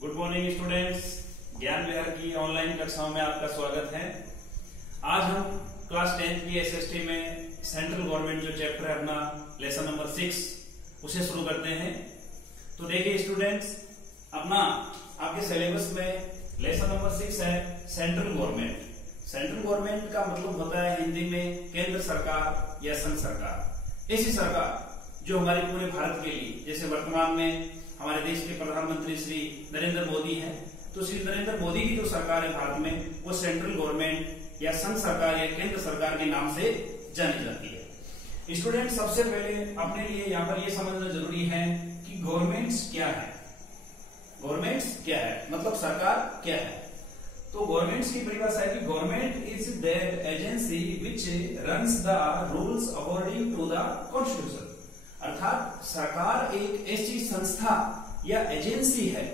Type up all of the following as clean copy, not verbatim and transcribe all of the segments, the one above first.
Good morning students, ज्ञान विहार की online कक्षाओं में आपका स्वागत है। आज हम क्लास 10th की एसएसटी में सेंट्रल गवर्नमेंट जो चैप्टर है अपना लेसन नंबर 6 उसे शुरू करते हैं। तो देखिए स्टूडेंट्स, अपना आपके सिलेबस में लेसन नंबर 6 है सेंट्रल गवर्नमेंट। सेंट्रल गवर्नमेंट का मतलब होता है हिंदी में केंद्र सरकार या संघ सरकार। ऐसी सरकार जो हमारे पूरे भारत के लिए, जैसे वर्तमान में हमारे देश के प्रधानमंत्री श्री नरेंद्र मोदी हैं, तो श्री नरेंद्र मोदी की जो सरकार है भारत में वो सेंट्रल गवर्नमेंट या संघ सरकार या केंद्र सरकार के नाम से जानी जाती है। स्टूडेंट, सबसे पहले अपने लिए यहाँ पर ये समझना जरूरी है कि गवर्नमेंट्स क्या है। गवर्नमेंट्स क्या है मतलब सरकार क्या है। तो गवर्नमेंट्स की परिभाषा है कि government is that agency which runs the rules according to the constitution. अर्थात सरकार एक ऐसी संस्था या एजेंसी है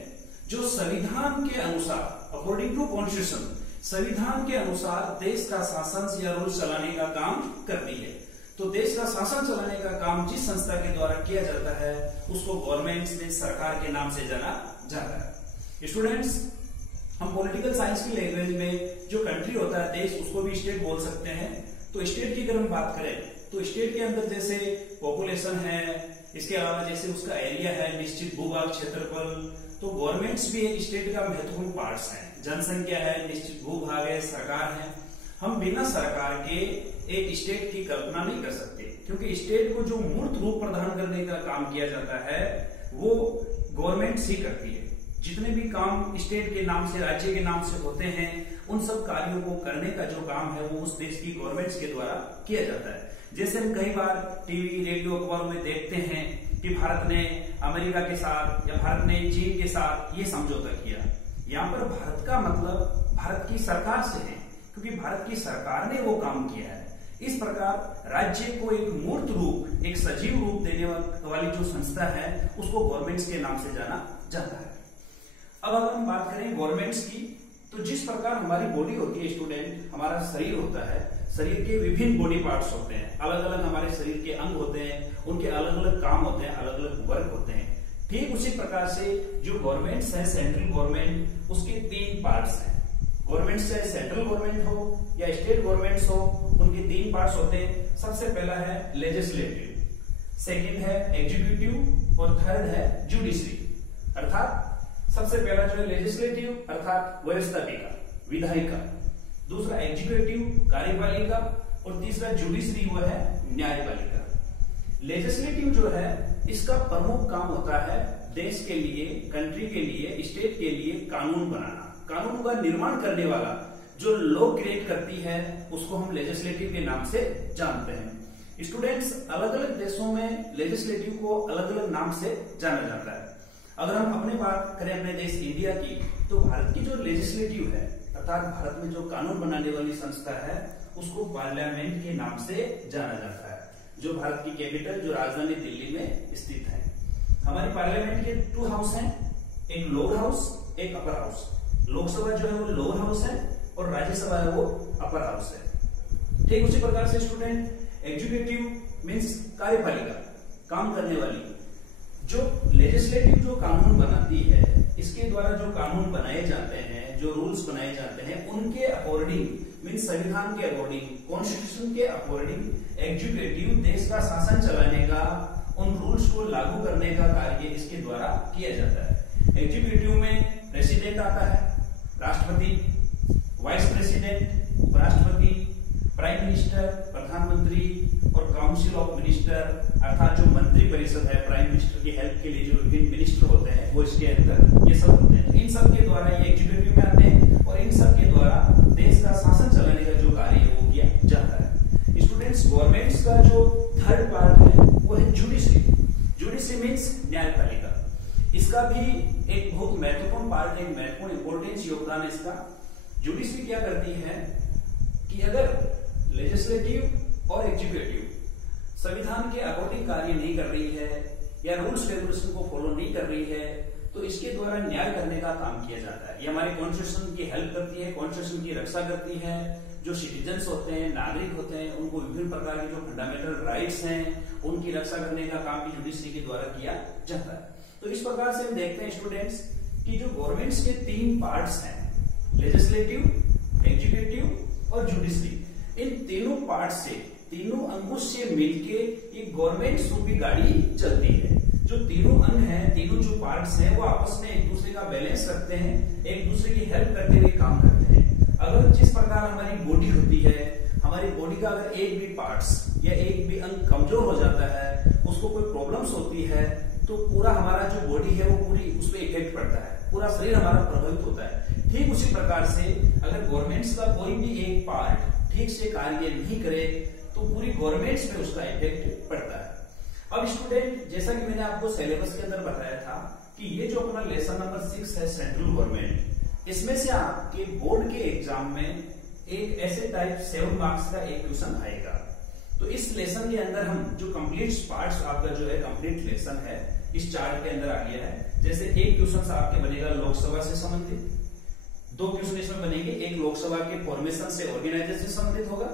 जो संविधान के अनुसार अकॉर्डिंग टू कॉन्स्टिट्यूशन, संविधान के अनुसार देश का शासन या रूल चलाने का काम करती है। तो देश का शासन चलाने का काम जिस संस्था के द्वारा किया जाता है उसको गवर्नमेंट में सरकार के नाम से जाना जाता है। स्टूडेंट्स, हम पॉलिटिकल साइंस की लैंग्वेज में जो कंट्री होता है देश, उसको भी स्टेट बोल सकते हैं। तो स्टेट की अगर हम बात करें तो स्टेट के अंदर जैसे पॉपुलेशन है, इसके अलावा जैसे उसका एरिया है, निश्चित भूभाग क्षेत्रफल, तो गवर्नमेंट्स भी एक स्टेट का महत्वपूर्ण पार्ट्स हैं। जनसंख्या है, निश्चित भूभाग है, सरकार है। हम बिना सरकार के एक स्टेट की कल्पना नहीं कर सकते, क्योंकि स्टेट को जो मूर्त रूप प्रदान करने का काम किया जाता है वो गवर्नमेंट ही करती है। जितने भी काम स्टेट के नाम से, राज्य के नाम से होते हैं, उन सब कार्यों को करने का जो काम है वो उस देश की गवर्नमेंट्स के द्वारा किया जाता है। जैसे हम कई बार टीवी, रेडियो, अखबारों में देखते हैं कि भारत ने अमेरिका के साथ या भारत ने चीन के साथ ये समझौता किया। यहाँ पर भारत का मतलब भारत की सरकार से है, क्योंकि भारत की सरकार ने वो काम किया है। इस प्रकार राज्य को एक मूर्त रूप, एक सजीव रूप देने वाली जो संस्था है उसको गवर्नमेंट्स के नाम से जाना जाता है। अब अगर हम बात करें गवर्नमेंट्स की, तो जिस प्रकार हमारी बॉडी होती है स्टूडेंट, हमारा शरीर होता है, शरीर के विभिन्न बॉडी पार्ट्स होते हैं, अलग अलग हमारे शरीर के अंग होते हैं, उनके अलग अलग काम होते हैं, अलग अलग वर्क होते हैं। ठीक उसी प्रकार से जो गवर्नमेंट्स है, सेंट्रल गवर्नमेंट, उसके 3 पार्ट्स हैं। गवर्नमेंट चाहे सेंट्रल गवर्नमेंट हो या स्टेट गवर्नमेंट्स हो, उनके 3 पार्ट्स होते हैं। सबसे पहला है लेजिस्लेटिव, सेकेंड है एग्जीक्यूटिव और थर्ड है जुडिशरी। अर्थात सबसे पहला जो है लेजिस्लेटिव अर्थात व्यवस्थापिका, विधायिका, दूसरा एग्जीक्यूटिव कार्यपालिका और तीसरा जुडिशरी वो है न्यायपालिका। लेजिस्लेटिव जो है इसका प्रमुख काम होता है देश के लिए, कंट्री के लिए, स्टेट के लिए कानून बनाना। कानून का निर्माण करने वाला जो लॉ क्रिएट करती है उसको हम लेजिस्लेटिव के नाम से जानते हैं। स्टूडेंट्स, अलग अलग देशों में लेजिस्लेटिव को अलग अलग नाम से जाना जाता है। अगर हम अपने बात करें अपने देश इंडिया की, तो भारत की जो लेजिस्लेटिव है अर्थात भारत में जो कानून बनाने वाली संस्था है उसको पार्लियामेंट के नाम से जाना जाता है, जो भारत की कैपिटल, जो राजधानी दिल्ली में स्थित है। हमारी पार्लियामेंट के 2 हाउस हैं, एक लोअर हाउस, एक अपर हाउस। लोकसभा जो है वो लोअर हाउस है और राज्यसभा है वो अपर हाउस है। ठीक उसी प्रकार से स्टूडेंट, एग्जीक्यूटिव मीन्स कार्यपालिका, काम करने वाली। जो लेजिस्लेटिव जो कानून बनाती है, इसके द्वारा जो कानून बनाए जाते हैं, जो रूल्स बनाए जाते हैं, उनके अकॉर्डिंग मीन्स संविधान के अकॉर्डिंग, कॉन्स्टिट्यूशन के अकॉर्डिंग एग्जीक्यूटिव देश का शासन चलाने का, उन रूल्स को लागू करने का कार्य इसके द्वारा किया जाता है। एग्जीक्यूटिव में प्रेसिडेंट आता है, राष्ट्रपति, वाइस प्रेसिडेंट, उपराष्ट्रपति, प्राइम मिनिस्टर, प्रधानमंत्री और काउंसिल ऑफ मिनिस्टर अर्थात जो मंत्री परिषद है, प्राइम मिनिस्टर की हेल्प के लिए जो विभिन्न मिनिस्टर होते हैं वो इसके अंदर ये सब होते हैं। इन सब के द्वारा ये एग्जीक्यूटिव में आते हैं और इन सब के द्वारा देश का शासन चलाने का जो कार्य है वो किया जाता है। स्टूडेंट्स, गवर्नमेंट्स का जो थर्ड पार्ट है वो है जुडिशरी। जुडिशरी मीन्स न्यायपालिका। इसका भी एक बहुत महत्वपूर्ण पार्ट है, महत्वपूर्ण इंपोर्टेंस योगदान है इसका। जुडिशरी क्या करती है कि अगर लेजिस्लेटिव और एग्जीक्यूटिव संविधान के अकॉर्डिंग कार्य नहीं कर रही है या रूल्स रेगुलेशन को फॉलो नहीं कर रही है, तो इसके द्वारा न्याय करने का काम किया जाता है। ये हमारे कॉन्स्टिट्यूशन की हेल्प करती है, कॉन्स्टिट्यूशन की रक्षा करती है। जो सिटीजन्स होते हैं, नागरिक होते हैं, उनको विभिन्न प्रकार के जो फंडामेंटल राइट्स हैं उनकी रक्षा करने का काम भी जुडिशरी के द्वारा किया जाता है। तो इस प्रकार से हम देखते हैं स्टूडेंट्स कि जो गवर्नमेंट्स के 3 पार्ट्स हैं, लेजिस्लेटिव, एग्जीक्यूटिव और जुडिशरी, इन तीनों पार्ट से, तीनों अंगों से मिलके एक गवर्नमेंट रूपी गाड़ी चलती है। जो तीनों अंग हैं, तीनों जो पार्ट्स हैं, वो आपस में एक दूसरे का बैलेंस रखते हैं, एक दूसरे की हेल्प करते हुए काम करते हैं। अगर जिस प्रकार हमारी बॉडी होती है, हमारी बॉडी का अगर एक भी पार्ट्स या एक भी अंग कमजोर हो जाता है, उसको कोई प्रॉब्लम्स होती है, तो पूरा हमारा जो बॉडी है वो पूरी उस पर इफेक्ट पड़ता है, पूरा शरीर हमारा प्रभावित होता है। ठीक उसी प्रकार से अगर गवर्नमेंट्स का कोई भी एक पार्ट ठीक से कार्य नहीं करे तो पूरी गवर्नमेंट्स में उसका इफेक्ट पड़ता है। अब स्टूडेंट, जैसा कि मैंने आपको सिलेबस के अंदर बताया था कि ये जो अपना लेसन नंबर 6 है सेंट्रल गवर्नमेंट, इसमें से आपके बोर्ड के एग्जाम में एक ऐसे टाइप 7 मार्क्स का एक क्वेश्चन आएगा। तो इस लेसन के अंदर हम जो कंप्लीट पार्ट्स आपका जो है कंप्लीट लेसन है इस चार्ट के अंदर आ गया है। जैसे एक क्वेश्चन आपके बनेगा लोकसभा से संबंधित, 2 क्वेश्चन इसमें बनेंगे, एक लोकसभा के फॉर्मेशन से ऑर्गेनाइजेशन से संबंधित होगा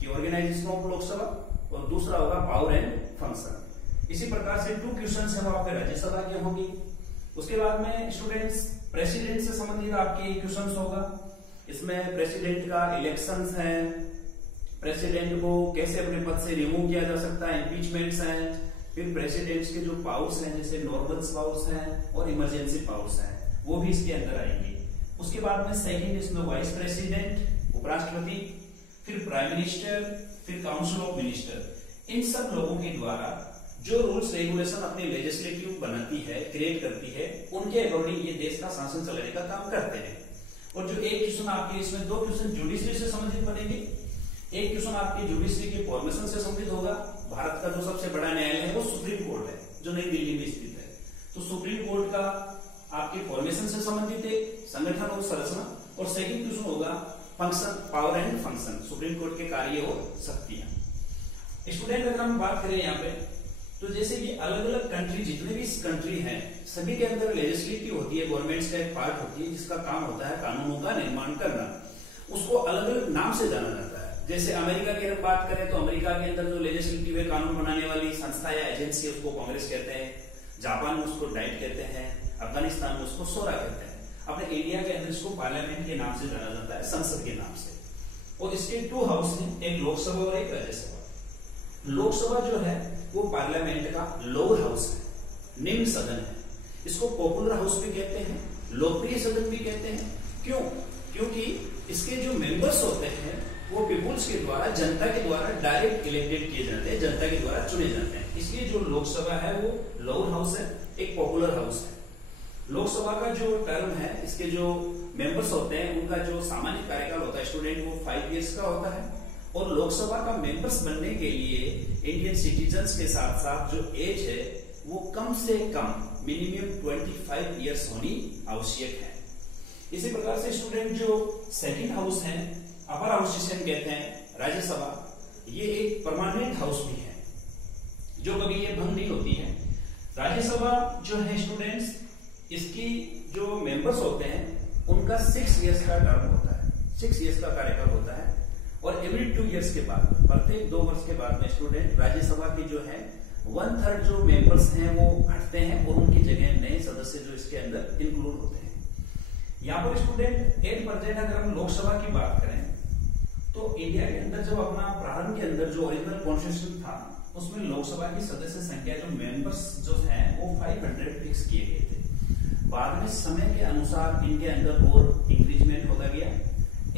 कि ऑर्गेनाइजेशन ऑफ लोकसभा, और दूसरा होगा पावर एंड फंक्शन। इसी प्रकार से 2 क्वेश्चन है वो आपके राज्यसभा के होंगे। उसके बाद में स्टूडेंट्स प्रेसिडेंट से संबंधित आपके क्वेश्चन होगा। इसमें प्रेसिडेंट का इलेक्शंस है, प्रेसिडेंट को कैसे अपने पद से रिमूव किया जा सकता है, इम्पीचमेंट्स हैं, फिर प्रेसिडेंट्स के जो पावर्स हैं जैसे नॉर्मल पावर्स हैं और इमरजेंसी पावर्स हैं, वो भी इसके अंदर आएंगे। उसके बाद में सेकंड इसमें वाइस प्रेसिडेंट, उपराष्ट्रपति, फिर प्राइम मिनिस्टर, फिर काउंसिल ऑफ मिनिस्टर। इन सब लोगों के द्वारा जो रूल्स रेगुलेशन अपनी लेजिस्लेटिव बनाती है, क्रिएट करती है, उनके अकॉर्डिंग ये देश का शासन चलाने का काम करते हैं। और जो एक क्वेश्चन आपके इसमें 2 क्वेश्चन जुडिशरी से संबंधित बनेंगे, एक क्वेश्चन आपके जुडिशरी के फॉर्मेशन से संबंधित होगा। भारत का जो सबसे बड़ा न्यायालय है वो सुप्रीम कोर्ट है जो नई दिल्ली में स्थित है। तो सुप्रीम कोर्ट का आपके फॉर्मेशन से संबंधित है, संगठन और संरचना। और सेकंड क्वेश्चन होगा function, power and function, supreme court के कार्य और शक्तियां। स्टूडेंट अगर हम बात करें यहाँ पे, तो जैसे कि अलग अलग कंट्री, जितने भी कंट्री हैं, सभी के अंदर लेजिस्लेटिव होती है, गवर्नमेंट्स का एक पार्ट होती है जिसका काम होता है कानूनों का निर्माण करना। उसको अलग अलग नाम से जाना जाता है। जैसे अमेरिका की अगर बात करें तो अमेरिका के अंदर जो लेजिस्लेटिव है, कानून बनाने वाली संस्था या एजेंसी, उसको कांग्रेस कहते हैं। जापान में उसको डाइट कहते हैं, अफगानिस्तान में उसको सोरा कहते हैं। अपने इंडिया के अंदर इसको पार्लियामेंट के नाम से जाना जाता है, संसद के नाम से। और इसके 2 हाउस हैं, एक लोकसभा और एक राज्यसभा। लोकसभा जो है वो पार्लियामेंट का लोअर हाउस है, निम्न सदन है। इसको पॉपुलर हाउस भी कहते हैं, लोकप्रिय सदन भी कहते हैं। क्यों? क्योंकि इसके जो मेंबर्स होते हैं वो पीपुल्स के द्वारा, जनता के द्वारा डायरेक्ट इलेक्टेड किए जाते हैं, जनता के द्वारा चुने जाते हैं। इसलिए जो लोकसभा है वो लोअर हाउस है, एक पॉपुलर हाउस है। लोकसभा का जो टर्म है, इसके जो मेंबर्स होते हैं उनका जो सामान्य कार्यकाल होता है स्टूडेंट, वो 5 इयर्स का होता है। और लोकसभा का मेंबर्स बनने के लिए इंडियन सिटीजन्स के साथ साथ जो एज है वो कम से कम मिनिमम 25 इयर्स होनी आवश्यक है। इसी प्रकार से स्टूडेंट जो सेकंड हाउस है, अपर हाउस जिसे हम कहते हैं राज्यसभा, ये एक परमानेंट हाउस भी है जो कभी ये भंग नहीं होती है। राज्यसभा जो है स्टूडेंट्स, इसकी जो मेंबर्स होते हैं उनका 6 इयर्स का टर्म होता है, 6 इयर्स का कार्यकाल होता है। और एवरी 2 इयर्स के बाद, प्रत्येक 2 वर्ष के बाद में स्टूडेंट राज्यसभा के जो है 1/3 जो मेंबर्स हैं वो हटते हैं और उनकी जगह नए सदस्य जो इसके अंदर इंक्लूड होते हैं। यहाँ पर स्टूडेंट 8% अगर हम लोकसभा की बात करें तो इंडिया के अंदर जब अपना प्रारंभ के अंदर जो ओरिजिनल कॉन्स्टिट्यूशन था उसमें लोकसभा की सदस्य संख्या जो मेंबर्स जो हैं वो 500 फिक्स किए गए थे। बाद में समय के अनुसार इनके अंदर और इंक्रीजमेंट होता गया।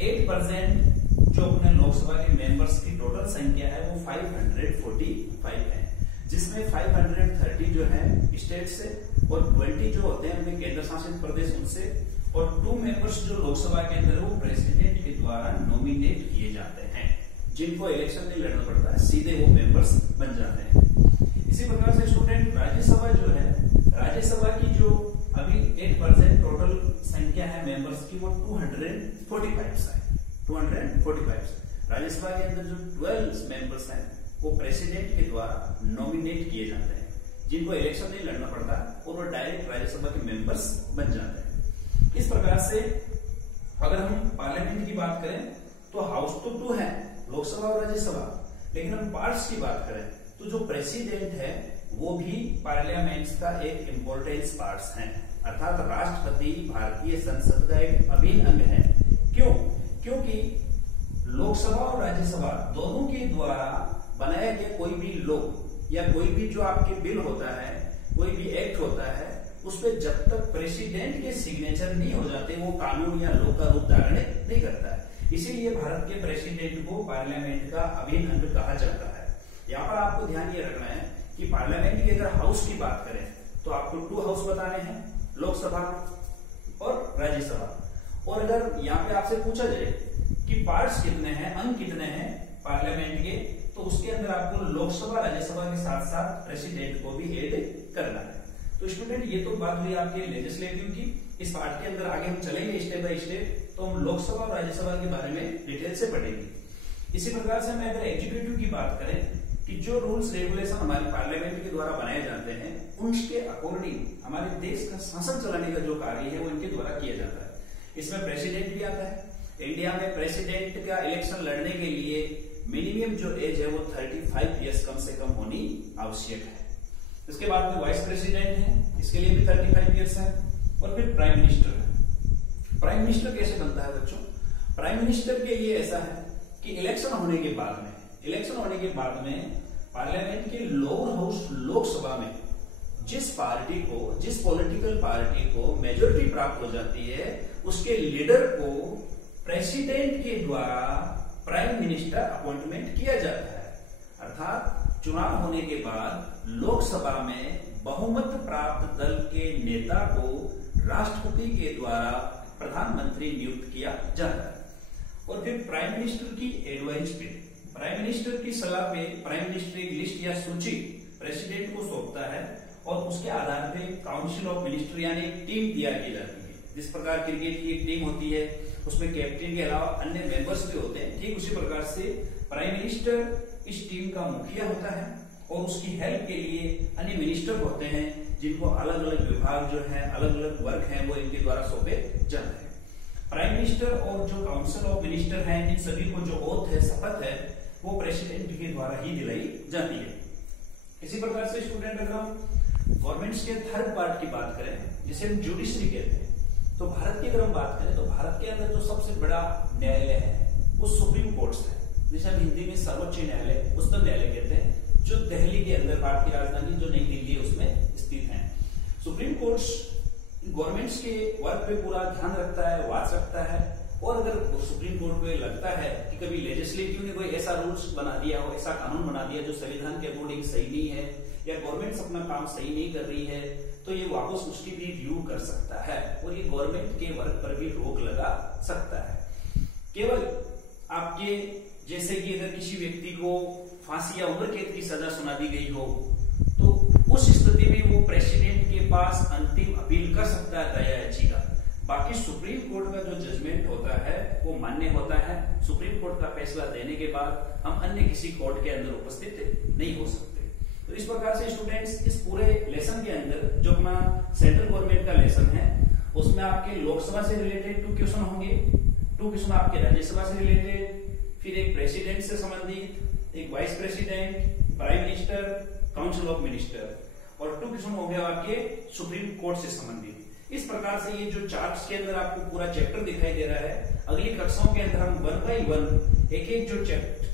8% जो अपने लोकसभा के मेंबर्स की टोटल संख्या है वो 545 है, जिसमें 530 जो है स्टेट से और 20 जो होते हैं अपने केंद्र शासित प्रदेश उनसे, और 2 मेंबर्स जो लोकसभा के अंदर वो प्रेसिडेंट के द्वारा नॉमिनेट किए जाते हैं, जिनको इलेक्शन नहीं लड़ना पड़ता है, सीधे वो मेंबर्स बन जाते हैं। इसी प्रकार से स्टूडेंट राज्यसभा जो है, राज्यसभा की जो अभी 8% टोटल संख्या है मेंबर्स की वो 245 है, 245। राज्यसभा के अंदर जो 12 मेंबर्स हैं वो प्रेसिडेंट के द्वारा नॉमिनेट किए जाते हैं, जिनको इलेक्शन नहीं लड़ना पड़ता और वो डायरेक्ट राज्यसभा के मेंबर्स बन जाते हैं। इस प्रकार से अगर हम पार्लियामेंट की बात करें तो हाउस तो 2 है, लोकसभा और राज्यसभा, लेकिन हम पार्ट्स की बात करें तो जो प्रेसिडेंट है वो भी पार्लियामेंट का एक इम्पोर्टेंट पार्ट्स है। अर्थात राष्ट्रपति भारतीय संसद का एक अभिन्न अंग है। क्यों? क्योंकि लोकसभा और राज्यसभा दोनों के द्वारा बनाया गया कोई भी लॉ या कोई भी जो आपके बिल होता है, कोई भी एक्ट होता है, उस पर जब तक प्रेसिडेंट के सिग्नेचर नहीं हो जाते वो कानून या लॉ का रूप धारण नहीं करता है। इसीलिए भारत के प्रेसिडेंट को पार्लियामेंट का अभिन्न अंग कहा जाता है। यहाँ पर आपको ध्यान ये रखना है कि पार्लियामेंट की अगर हाउस की बात करें तो आपको 2 हाउस बताने हैं, लोकसभा और राज्यसभा। और अगर यहाँ पे आपसे पूछा जाए कि पार्ट्स कितने हैं, अंग कितने हैं पार्लियामेंट के, तो उसके अंदर आपको लोकसभा राज्यसभा के साथ साथ प्रेसिडेंट को भी ऐड करना है। तो स्टूडेंट ये तो बात हुई आपके लेजिस्लेटिव की। इस पार्ट के अंदर आगे हम चलेंगे स्टेप बाय स्टेप, तो हम लोकसभा और राज्यसभा के बारे में डिटेल से पढ़ेंगे। इसी प्रकार से मैं अगर एग्जीक्यूटिव की बात करें कि जो रूल्स रेगुलेशन हमारे पार्लियामेंट के द्वारा बनाए जाते हैं उनके अकॉर्डिंग हमारे देश का शासन चलाने का जो कार्य है वो इनके द्वारा किया जाता है। इसमें प्रेसिडेंट भी आता है। इंडिया में प्रेसिडेंट का इलेक्शन लड़ने के लिए मिनिमम जो एज है वो 35 ईयर्स कम से कम होनी आवश्यक है। इसके बाद में वाइस प्रेसिडेंट है, इसके लिए भी 35 ईयर्स है। और फिर प्राइम मिनिस्टर है। प्राइम मिनिस्टर कैसे बनता है बच्चों? प्राइम मिनिस्टर के लिए ऐसा है कि इलेक्शन होने के बाद में पार्लियामेंट के लोअर हाउस लोकसभा में जिस पॉलिटिकल पार्टी को मेजोरिटी प्राप्त हो जाती है उसके लीडर को प्रेसिडेंट के द्वारा प्राइम मिनिस्टर अपॉइंटमेंट किया जाता है। अर्थात चुनाव होने के बाद लोकसभा में बहुमत प्राप्त दल के नेता को राष्ट्रपति के द्वारा प्रधानमंत्री नियुक्त किया जाता है। और फिर प्राइम मिनिस्टर की एडवाइस पे, प्राइम मिनिस्टर की सलाह पे प्राइम मिनिस्टर एक लिस्ट या सूची प्रेसिडेंट को सौंपता है और उसके आधार पे काउंसिल ऑफ मिनिस्टर यानी एक टीम तैयार की जाती है। जिस प्रकार क्रिकेट की एक टीम होती है उसमें कैप्टन के अलावा अन्य मेंबर्स भी होते हैं, ठीक उसी प्रकार से प्राइम मिनिस्टर इस टीम का मुखिया होता है और उसकी हेल्प के लिए अन्य मिनिस्टर होते हैं जिनको अलग अलग विभाग जो है, अलग अलग वर्क है वो इनके द्वारा सौंपे जाते हैं। प्राइम मिनिस्टर और जो काउंसिल ऑफ मिनिस्टर हैं इन सभी को जो ओथ है, शपथ है, वो प्रेसिडेंट के द्वारा ही दिलाई जाती है। इसी प्रकार से स्टूडेंट अगर हम गवर्नमेंट्स के थर्ड पार्ट की बात करें जिसे हम जुडिशरी कहते हैं, तो भारत की अगर हम बात करें तो भारत के अंदर जो सबसे बड़ा न्यायालय है वो सुप्रीम कोर्ट है, जिसे हम हिंदी में सर्वोच्च न्यायालय, उच्चतम न्यायालय कहते हैं, जो दिल्ली के अंदर, भारत की राजधानी जो नई दिल्ली है उसमें स्थित है। सुप्रीम कोर्ट गवर्नमेंट्स के वर्क पे पूरा ध्यान रखता है, वाच रखता है। और अगर सुप्रीम कोर्ट पे लगता है कि कभी लेजिस्लेटिव ने कोई ऐसा रूल्स बना दिया हो, ऐसा कानून बना दिया जो संविधान के अकॉर्डिंग सही नहीं है या गवर्नमेंट अपना काम सही नहीं कर रही है, तो ये वापस उसकी भी रिव्यू कर सकता है और ये गवर्नमेंट के वर्क पर भी रोक लगा सकता है। केवल आपके जैसे कि अगर किसी व्यक्ति को फांसी या उम्र कैद की सजा सुना दी गई हो तो उस स्थिति में वो प्रेसिडेंट के पास अंतिम अपील कर सकता है दया याचिका। बाकी सुप्रीम कोर्ट का जो जजमेंट होता है वो मान्य होता है। सुप्रीम कोर्ट का फैसला देने के बाद हम अन्य किसी कोर्ट के अंदर उपस्थित नहीं हो सकते। तो इस प्रकार से स्टूडेंट्स इस पूरे लेसन के अंदर जो अपना सेंट्रल गवर्नमेंट का लेसन है उसमें आपके लोकसभा से रिलेटेड 2 क्वेश्चन होंगे, 2 क्वेश्चन आपके राज्यसभा से रिलेटेड, फिर एक प्रेसिडेंट से संबंधित, एक vice president, prime minister, council of minister और 2 क्वेश्चन हो गया आपके सुप्रीम कोर्ट से संबंधित। इस प्रकार से ये जो चार्ट्स के अंदर आपको पूरा चैप्टर दिखाई दे रहा है, अगली कक्षाओं के अंदर हम 1 बाय 1 एक जो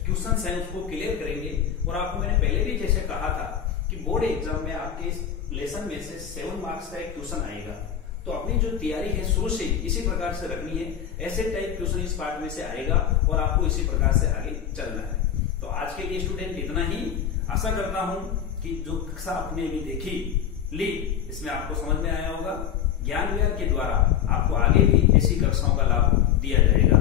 क्वेश्चन है उसको क्लियर करेंगे। और आपको मैंने पहले भी जैसे कहा था कि बोर्ड एग्जाम में आपके इस लेसन में से 7 मार्क्स का एक क्वेश्चन आएगा, तो अपनी जो तैयारी है शुरू से इसी प्रकार से रखनी है। ऐसे टाइप क्वेश्चन इस पार्ट में से आएगा और आपको इसी प्रकार से आगे चलना है। तो आज के लिए स्टूडेंट इतना ही। आशा करता हूं कि जो कक्षा आपने अभी देखी ली इसमें आपको समझ में आया होगा। ज्ञान विहार के द्वारा आपको आगे भी ऐसी कक्षाओं का लाभ दिया जाएगा।